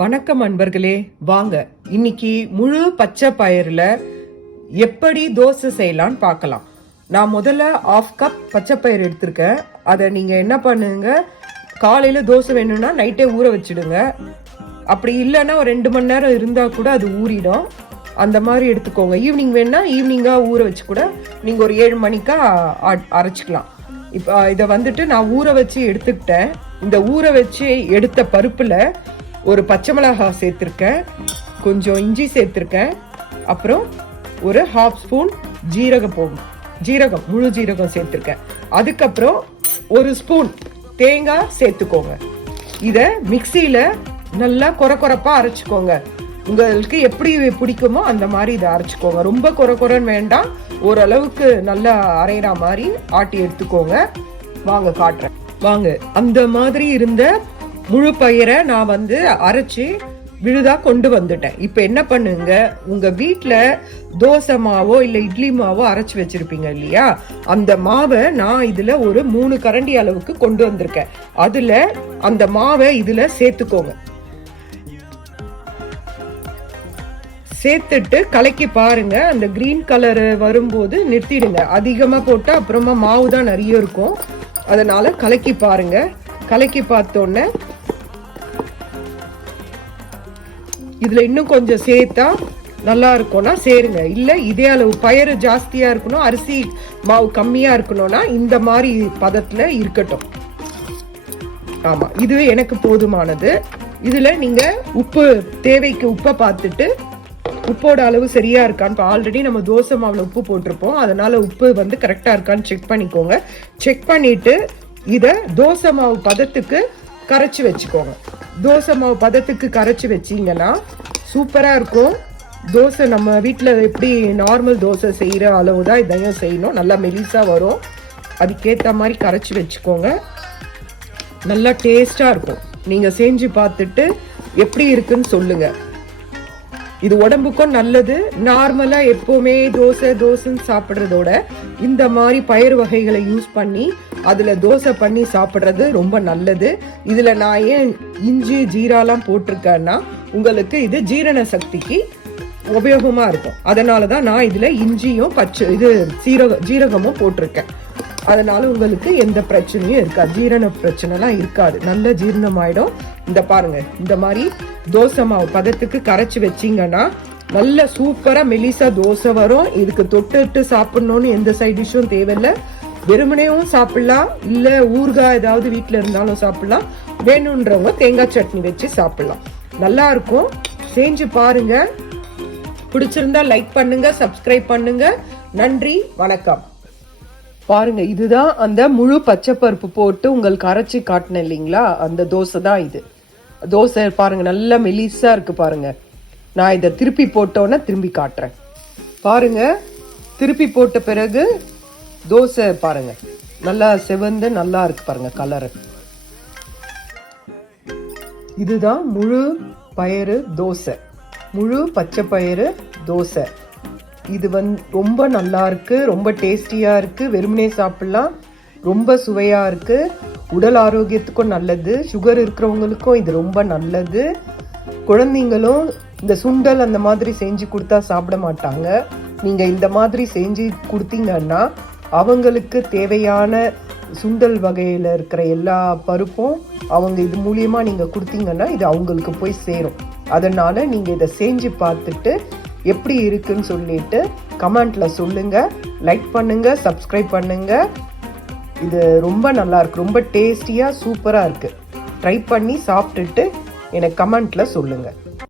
வணக்கம் அன்பர்களே, வாங்க இன்னைக்கு முழு பச்சை பயிர்ல எப்படி தோசை செய்யலான்னு பார்க்கலாம். நான் முதல்ல 1/2 கப் பச்சை பயிர் எடுத்திருக்கேன். அதை நீங்க என்ன பண்ணுங்க, காலையில தோசை வேணும்னா நைட்டே ஊற வச்சிடுங்க. அப்படி இல்லைன்னா ஒரு 2 மணி நேரம் இருந்தா கூட அது ஊறிடும். அந்த மாதிரி எடுத்துக்கோங்க. ஈவினிங் வேணா ஈவினிங்கா ஊற வச்சு கூட நீங்க ஒரு 7 மணிக்கா அரைச்சிக்கலாம். இப்போ இதை நான் ஊற வச்சு எடுத்துக்கிட்டேன். இந்த ஊற வச்சு எடுத்த பருப்புல ஒரு பச்சை மிளகாய் சேர்த்திருக்கேன், கொஞ்சம் இஞ்சி சேர்த்திருக்கேன், அப்புறம் ஒரு 1/2 ஸ்பூன் ஜீரகம் முழு ஜீரகம் சேர்த்திருக்கேன். அதுக்கப்புறம் 1 ஸ்பூன் தேங்காய் சேர்த்துக்கோங்க. இத மிக்சியில நல்லா கொரப்பா அரைச்சுக்கோங்க. உங்களுக்கு எப்படி பிடிக்குமோ அந்த மாதிரி இதை அரைச்சுக்கோங்க. ரொம்ப கொரன்னு வேண்டாம், ஓரளவுக்கு நல்லா அரைகிற மாதிரி ஆட்டி எடுத்துக்கோங்க. வாங்க காட்டுறேன். வாங்க, அந்த மாதிரி இருந்த முழு பயிரை நான் அரைச்சி விழுதா கொண்டு வந்துட்டேன். இப்ப என்ன பண்ணுங்க, உங்க வீட்டுல தோசை மாவோ இல்ல இட்லி மாவோ அரைச்சு வச்சிருப்பீங்க இல்லையா, அந்த மாவை நான் இதுல ஒரு 3 கரண்டி அளவுக்கு கொண்டு வந்திருக்கேன். அதுல அந்த மாவை இதுல சேர்த்துக்கோங்க. சேர்த்துட்டு கலக்கி பாருங்க. அந்த கிரீன் கலர் வரும்போது நிறுத்திடுங்க. அதிகமா போட்டா அப்புறமா மாவு தான் நிறைய இருக்கும். அதனால கலக்கி பாருங்க. கலக்கி பார்த்தோன்னே இதுல இன்னும் கொஞ்சம் சேர்த்தா நல்லா இருக்கும்னா சேருங்க. இல்ல இதே அளவு பயிறு ஜாஸ்தியா இருக்கணும், அரிசி மாவு கம்மியா இருக்கணும்னா இந்த மாதிரி பதத்துல இருக்கட்டும். ஆமா, இது எனக்கு போதுமானது. இதுல நீங்க உப்பு தேவைக்கு உப்பை பார்த்துட்டு உப்போட அளவு சரியா இருக்கான்னு, ஆல்ரெடி நம்ம தோசை மாவுல உப்பு போட்டிருப்போம், அதனால உப்பு கரெக்டா இருக்கான்னு செக் பண்ணிக்கோங்க. செக் பண்ணிட்டு இத தோசை மாவு பதத்துக்கு கரைச்சி வச்சுக்கோங்க. தோசை மாவு பதத்துக்கு கரைச்சி வச்சீங்கன்னா சூப்பரா இருக்கும் தோசை. நம்ம வீட்டுல எப்படி நார்மல் தோசை செய்யற அளவுதான் இதையும் செய்யணும். நல்லா மெலிசா வரும். அதுக்கேத்த மாதிரி கரைச்சி வச்சுக்கோங்க. நல்லா டேஸ்டா இருக்கும். நீங்க செஞ்சு பார்த்துட்டு எப்படி இருக்குன்னு சொல்லுங்க. இது உடம்புக்கும் நல்லது. நார்மலா எப்பவுமே தோசைன்னு சாப்பிடுறதோட இந்த மாதிரி பயிர் வகைகளை யூஸ் பண்ணி அதுல தோசை பண்ணி சாப்பிடுறது ரொம்ப நல்லது. இதுல நான் ஏன் இஞ்சி ஜீராலாம் போட்டிருக்கேன்னா, உங்களுக்கு இது ஜீரண சக்திக்கு உபயோகமா இருக்கும். அதனாலதான் நான் இதுல இஞ்சியும் ஜீரகமும் போட்டிருக்கேன். அதனால உங்களுக்கு எந்த பிரச்சனையும் இருக்காது, ஜீரண பிரச்சனைலாம் இருக்காது. நல்ல ஜீரணமாயிடும். இந்த பாருங்க, இந்த மாதிரி தோசை மாவு பதத்துக்கு கரைச்சி வச்சீங்கன்னா நல்ல சூப்பரா மெலிசா தோசை வரும். இதுக்கு தொட்டுட்டு சாப்பிடணும்னு எந்த சைட் டிஷ்ஷும் தேவையில்லை. வெறுமனையும் சாப்பிடலாம், இல்ல ஊறுகாய் ஏதாவது வீட்டுல இருந்தாலும் சாப்பிடலாம். வேணும்ன்றவங்க தேங்காய் சட்னி வச்சு சாப்பிடலாம். நல்லா இருக்கும். செஞ்சு பாருங்க. பிடிச்சிருந்தா லைக் பண்ணுங்க, சப்ஸ்கிரைப் பண்ணுங்க. நன்றி, வணக்கம். பாருங்க, இதுதான் அந்த முழு பச்சை பருப்பு போட்டு உங்களுக்கு அரைச்சி காட்டினேன் இல்லைங்களா, அந்த தோசை தான் இது. தோசை பாருங்க, நல்லா மெலிசா இருக்கு பாருங்க. நான் இதை திருப்பி போட்டோன்னா திரும்பி காட்டுறேன். பாருங்க, திருப்பி போட்ட பிறகு தோசை பாருங்க நல்லா செவந்து நல்லா இருக்கு பாருங்க கலரு. இதுதான் முழு பயிறு தோசை, முழு பச்சை பயிறு தோசை. இது ரொம்ப நல்லா இருக்கு, ரொம்ப டேஸ்டியா இருக்கு. வெறுமனே சாப்பிடலாம், ரொம்ப சுவையா இருக்கு. உடல் ஆரோக்கியத்துக்கும் நல்லது. சுகர் இருக்கிறவங்களுக்கும் இது ரொம்ப நல்லது. குழந்தைங்களும் இந்த சுண்டல் அந்த மாதிரி செஞ்சு கொடுத்தா சாப்பிட மாட்டாங்க. நீங்க இந்த மாதிரி செஞ்சு கொடுத்தீங்கன்னா அவங்களுக்கு தேவையான சுண்டல் வகையில இருக்கிற எல்லா பருப்பும் அவங்க இது மூலியமா நீங்க கொடுத்தீங்கன்னா இது அவங்களுக்கு போய் சேரும். அதனால நீங்க இதை செஞ்சு பார்த்துட்டு எப்படி இருக்குன்னு சொல்லிட்டு கமெண்ட்ல சொல்லுங்க. லைக் பண்ணுங்க, சப்ஸ்கிரைப் பண்ணுங்க. இது ரொம்ப நல்லா இருக்கு, ரொம்ப டேஸ்டியா சூப்பரா இருக்கு. ட்ரை பண்ணி சாப்பிட்டுட்டு எனக்கு கமெண்ட்ல சொல்லுங்க.